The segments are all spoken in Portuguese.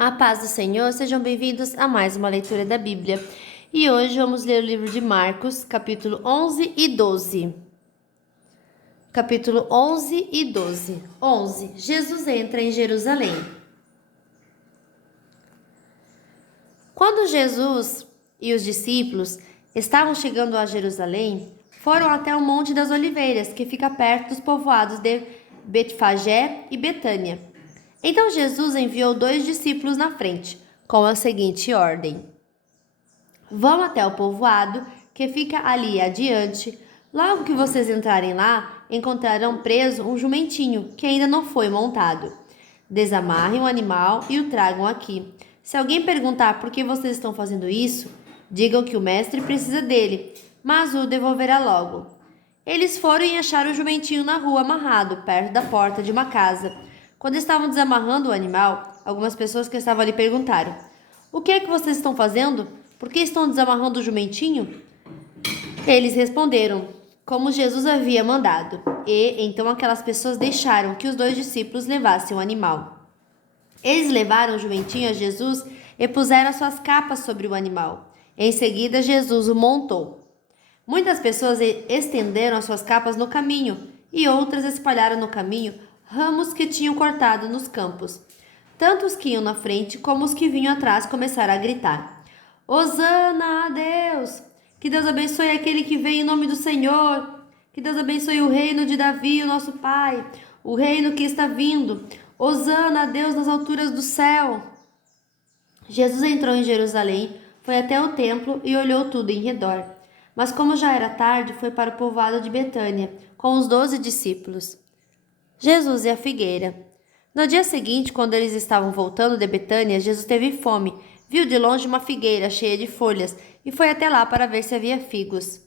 A paz do Senhor, sejam bem-vindos a mais uma leitura da Bíblia. E hoje vamos ler o livro de Marcos, capítulo 11 e 12. Capítulo 11 e 12. 11. Jesus entra em Jerusalém. Quando Jesus e os discípulos estavam chegando a Jerusalém, foram até o Monte das Oliveiras, que fica perto dos povoados de Betfagé e Betânia. Então Jesus enviou 2 discípulos na frente, com a seguinte ordem: vão até o povoado que fica ali adiante. Logo que vocês entrarem lá, encontrarão preso um jumentinho que ainda não foi montado. Desamarrem o animal e o tragam aqui. Se alguém perguntar por que vocês estão fazendo isso, digam que o mestre precisa dele, mas o devolverá logo. Eles foram e acharam o jumentinho na rua amarrado, perto da porta de uma casa. Quando estavam desamarrando o animal, algumas pessoas que estavam ali perguntaram: o que é que vocês estão fazendo? Por que estão desamarrando o jumentinho? Eles responderam como Jesus havia mandado. E então aquelas pessoas deixaram que os 2 discípulos levassem o animal. Eles levaram o jumentinho a Jesus e puseram as suas capas sobre o animal. Em seguida, Jesus o montou. Muitas pessoas estenderam as suas capas no caminho e outras espalharam no caminho ramos que tinham cortado nos campos. Tanto os que iam na frente como os que vinham atrás começaram a gritar: Hosana a Deus! Que Deus abençoe aquele que vem em nome do Senhor! Que Deus abençoe o reino de Davi, o nosso pai, o reino que está vindo! Hosana a Deus nas alturas do céu! Jesus entrou em Jerusalém, foi até o templo e olhou tudo em redor. Mas como já era tarde, foi para o povoado de Betânia, com os 12 discípulos. Jesus e a figueira. No dia seguinte, quando eles estavam voltando de Betânia, Jesus teve fome, viu de longe uma figueira cheia de folhas e foi até lá para ver se havia figos.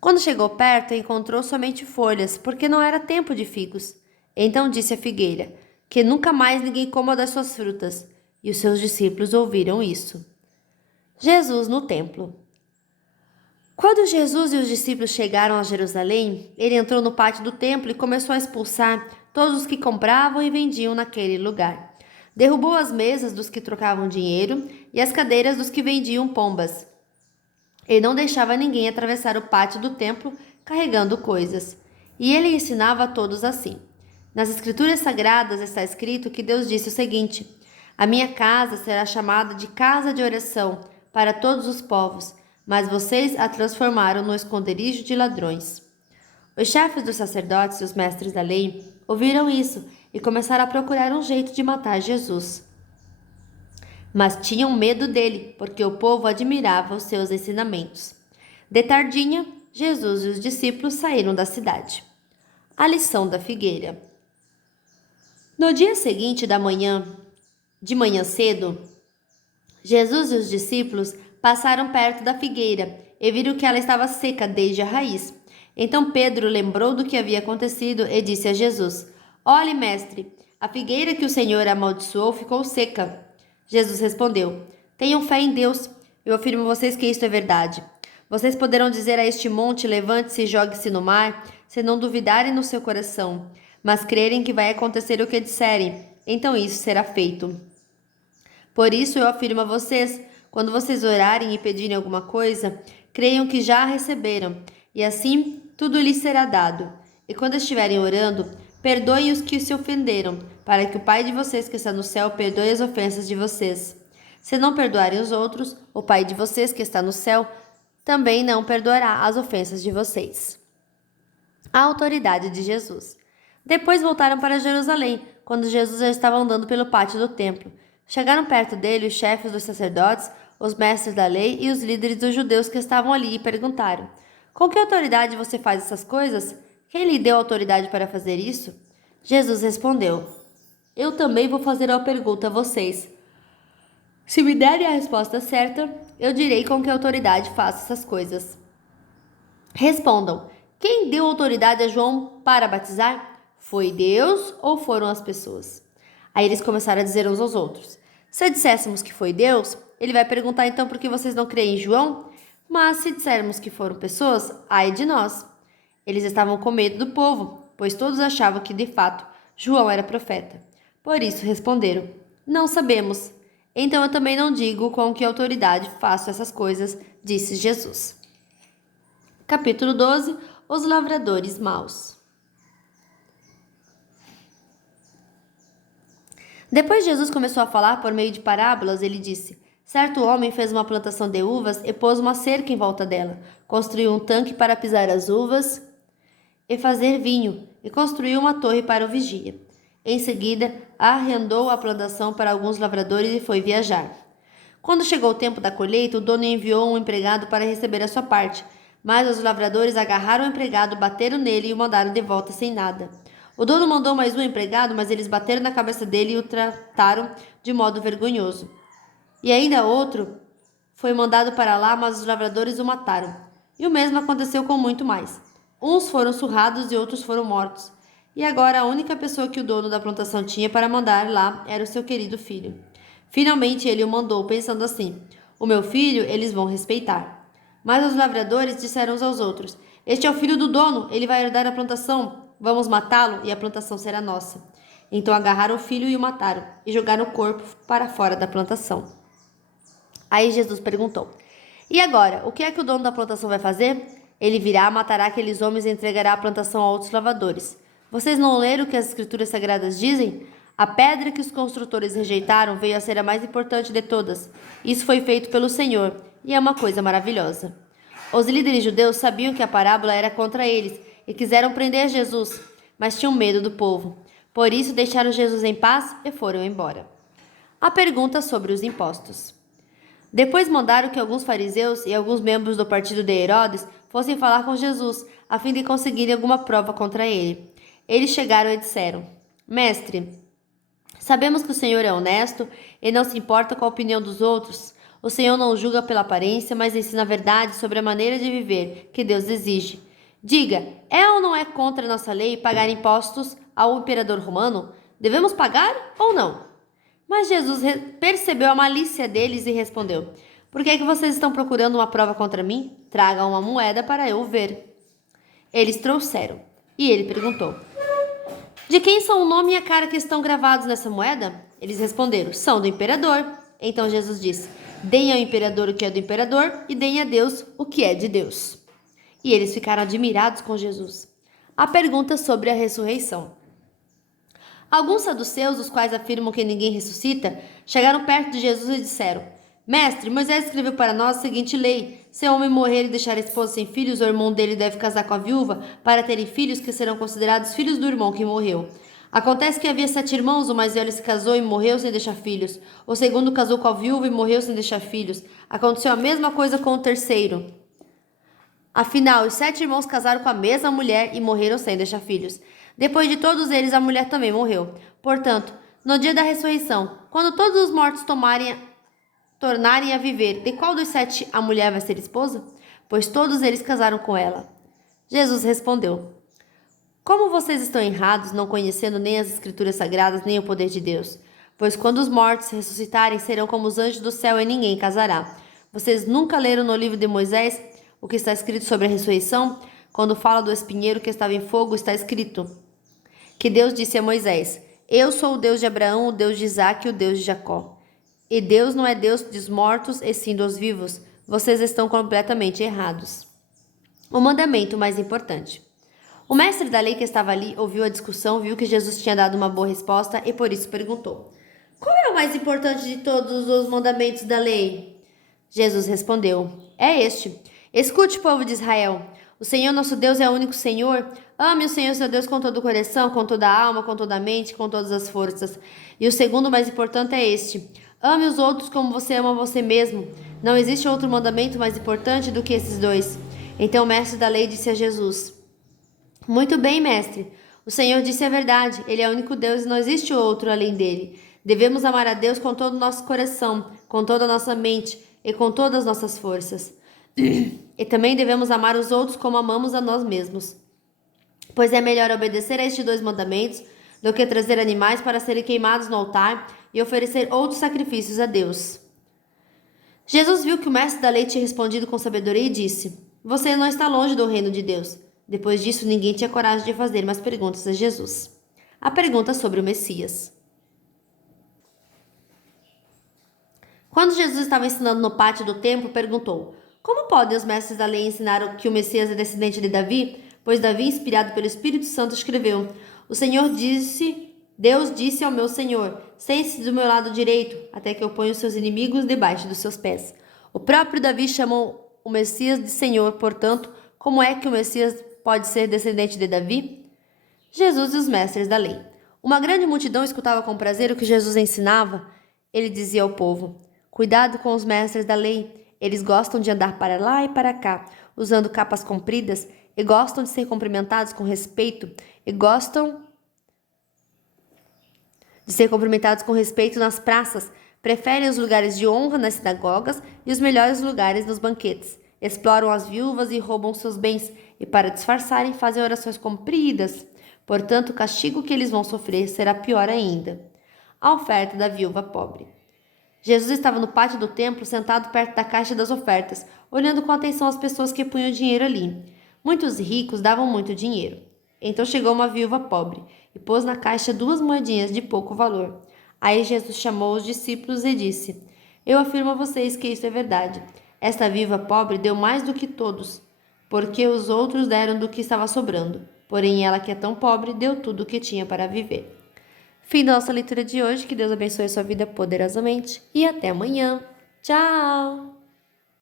Quando chegou perto, encontrou somente folhas, porque não era tempo de figos. Então disse à figueira: que nunca mais ninguém coma das suas frutas. E os seus discípulos ouviram isso. Jesus no templo. Quando Jesus e os discípulos chegaram a Jerusalém, ele entrou no pátio do templo e começou a expulsar todos os que compravam e vendiam naquele lugar. Derrubou as mesas dos que trocavam dinheiro e as cadeiras dos que vendiam pombas. Ele não deixava ninguém atravessar o pátio do templo carregando coisas. E ele ensinava a todos assim. Nas Escrituras Sagradas está escrito que Deus disse o seguinte: a minha casa será chamada de casa de oração para todos os povos, mas vocês a transformaram no esconderijo de ladrões. Os chefes dos sacerdotes e os mestres da lei ouviram isso e começaram a procurar um jeito de matar Jesus. Mas tinham medo dele, porque o povo admirava os seus ensinamentos. De tardinha, Jesus e os discípulos saíram da cidade. A lição da figueira. No dia seguinte de manhã cedo, Jesus e os discípulos passaram perto da figueira e viram que ela estava seca desde a raiz. Então Pedro lembrou do que havia acontecido e disse a Jesus: olhe, mestre, a figueira que o Senhor amaldiçoou ficou seca. Jesus respondeu: tenham fé em Deus. Eu afirmo a vocês que isto é verdade. Vocês poderão dizer a este monte: levante-se e jogue-se no mar, se não duvidarem no seu coração, mas crerem que vai acontecer o que disserem, então isso será feito. Por isso eu afirmo a vocês, quando vocês orarem e pedirem alguma coisa, creiam que já a receberam, e assim tudo lhes será dado. E quando estiverem orando, perdoem os que se ofenderam, para que o Pai de vocês que está no céu perdoe as ofensas de vocês. Se não perdoarem os outros, o Pai de vocês que está no céu também não perdoará as ofensas de vocês. A autoridade de Jesus. Depois voltaram para Jerusalém, quando Jesus já estava andando pelo pátio do templo. Chegaram perto dele os chefes dos sacerdotes, os mestres da lei e os líderes dos judeus que estavam ali e perguntaram: com que autoridade você faz essas coisas? Quem lhe deu autoridade para fazer isso? Jesus respondeu: eu também vou fazer uma pergunta a vocês. Se me derem a resposta certa, eu direi com que autoridade faço essas coisas. Respondam: quem deu autoridade a João para batizar? Foi Deus ou foram as pessoas? Aí eles começaram a dizer uns aos outros: se disséssemos que foi Deus, ele vai perguntar então por que vocês não creem em João? Mas se dissermos que foram pessoas, ai de nós. Eles estavam com medo do povo, pois todos achavam que, de fato, João era profeta. Por isso responderam: não sabemos. Então eu também não digo com que autoridade faço essas coisas, disse Jesus. Capítulo 12. Os lavradores maus. Depois Jesus começou a falar por meio de parábolas. Ele disse: certo homem fez uma plantação de uvas e pôs uma cerca em volta dela. Construiu um tanque para pisar as uvas e fazer vinho, e construiu uma torre para o vigia. Em seguida, arrendou a plantação para alguns lavradores e foi viajar. Quando chegou o tempo da colheita, o dono enviou um empregado para receber a sua parte, mas os lavradores agarraram o empregado, bateram nele e o mandaram de volta sem nada. O dono mandou mais um empregado, mas eles bateram na cabeça dele e o trataram de modo vergonhoso. E ainda outro foi mandado para lá, mas os lavradores o mataram. E o mesmo aconteceu com muito mais. Uns foram surrados e outros foram mortos. E agora a única pessoa que o dono da plantação tinha para mandar lá era o seu querido filho. Finalmente ele o mandou, pensando assim: o meu filho eles vão respeitar. Mas os lavradores disseram uns aos outros: este é o filho do dono, ele vai herdar a plantação. Vamos matá-lo e a plantação será nossa. Então agarraram o filho e o mataram, e jogaram o corpo para fora da plantação. Aí Jesus perguntou: e agora, o que é que o dono da plantação vai fazer? Ele virá, matará aqueles homens e entregará a plantação a outros lavradores. Vocês não leram o que as escrituras sagradas dizem? A pedra que os construtores rejeitaram veio a ser a mais importante de todas. Isso foi feito pelo Senhor, e é uma coisa maravilhosa. Os líderes judeus sabiam que a parábola era contra eles e quiseram prender Jesus, mas tinham medo do povo. Por isso deixaram Jesus em paz e foram embora. A pergunta sobre os impostos. Depois mandaram que alguns fariseus e alguns membros do partido de Herodes fossem falar com Jesus, a fim de conseguirem alguma prova contra ele. Eles chegaram e disseram: Mestre, sabemos que o Senhor é honesto e não se importa com a opinião dos outros. O Senhor não julga pela aparência, mas ensina a verdade sobre a maneira de viver que Deus exige. Diga, é ou não é contra nossa lei pagar impostos ao imperador romano? Devemos pagar ou não? Mas Jesus percebeu a malícia deles e respondeu: por que é que vocês estão procurando uma prova contra mim? Tragam uma moeda para eu ver. Eles trouxeram. E ele perguntou: de quem são o nome e a cara que estão gravados nessa moeda? Eles responderam: são do imperador. Então Jesus disse: deem ao imperador o que é do imperador e deem a Deus o que é de Deus. E eles ficaram admirados com Jesus. A pergunta sobre a ressurreição. Alguns saduceus, os quais afirmam que ninguém ressuscita, chegaram perto de Jesus e disseram: Mestre, Moisés escreveu para nós a seguinte lei: se o homem morrer e deixar a esposa sem filhos, o irmão dele deve casar com a viúva para terem filhos que serão considerados filhos do irmão que morreu. Acontece que havia 7 irmãos, o mais velho se casou e morreu sem deixar filhos. O segundo casou com a viúva e morreu sem deixar filhos. Aconteceu a mesma coisa com o terceiro. Afinal, os 7 irmãos casaram com a mesma mulher e morreram sem deixar filhos. Depois de todos eles, a mulher também morreu. Portanto, no dia da ressurreição, quando todos os mortos tornarem a viver, de qual dos 7 a mulher vai ser esposa? Pois todos eles casaram com ela. Jesus respondeu: como vocês estão errados, não conhecendo nem as escrituras sagradas, nem o poder de Deus? Pois quando os mortos ressuscitarem, serão como os anjos do céu e ninguém casará. Vocês nunca leram no livro de Moisés o que está escrito sobre a ressurreição? Quando fala do espinheiro que estava em fogo, está escrito que Deus disse a Moisés: eu sou o Deus de Abraão, o Deus de Isaque e o Deus de Jacó. E Deus não é Deus dos mortos, e sim dos vivos. Vocês estão completamente errados. O mandamento mais importante. O mestre da lei que estava ali ouviu a discussão, viu que Jesus tinha dado uma boa resposta e por isso perguntou: qual é o mais importante de todos os mandamentos da lei? Jesus respondeu: é este. Escute, povo de Israel. O Senhor nosso Deus é o único Senhor. Ame o Senhor seu Deus com todo o coração, com toda a alma, com toda a mente, com todas as forças. E o segundo mais importante é este: ame os outros como você ama você mesmo. Não existe outro mandamento mais importante do que esses dois. Então o mestre da lei disse a Jesus: muito bem, mestre. O Senhor disse a verdade. Ele é o único Deus e não existe outro além dele. Devemos amar a Deus com todo o nosso coração, com toda a nossa mente e com todas as nossas forças. E também devemos amar os outros como amamos a nós mesmos. Pois é melhor obedecer a estes 2 mandamentos do que trazer animais para serem queimados no altar e oferecer outros sacrifícios a Deus. Jesus viu que o mestre da lei tinha respondido com sabedoria e disse: você não está longe do reino de Deus. Depois disso, ninguém tinha coragem de fazer mais perguntas a Jesus. A pergunta sobre o Messias. Quando Jesus estava ensinando no pátio do templo, perguntou: Como podem os mestres da lei ensinar que o Messias é descendente de Davi? Pois Davi, inspirado pelo Espírito Santo, escreveu: Deus disse ao meu Senhor: Sente-se do meu lado direito, até que eu ponha os seus inimigos debaixo dos seus pés. O próprio Davi chamou o Messias de Senhor, portanto, como é que o Messias pode ser descendente de Davi? Jesus e os mestres da lei. Uma grande multidão escutava com prazer o que Jesus ensinava. Ele dizia ao povo: Cuidado com os mestres da lei. Eles gostam de andar para lá e para cá, usando capas compridas, e gostam de ser cumprimentados com respeito, nas praças, preferem os lugares de honra nas sinagogas e os melhores lugares nos banquetes. Exploram as viúvas e roubam seus bens, e para disfarçarem fazem orações compridas. Portanto, o castigo que eles vão sofrer será pior ainda. A oferta da viúva pobre. Jesus estava no pátio do templo, sentado perto da caixa das ofertas, olhando com atenção as pessoas que punham dinheiro ali. Muitos ricos davam muito dinheiro. Então chegou uma viúva pobre e pôs na caixa 2 moedinhas de pouco valor. Aí Jesus chamou os discípulos e disse: Eu afirmo a vocês que isso é verdade. Esta viúva pobre deu mais do que todos, porque os outros deram do que estava sobrando. Porém, ela que é tão pobre, deu tudo o que tinha para viver. Fim da nossa leitura de hoje. Que Deus abençoe a sua vida poderosamente. E até amanhã. Tchau!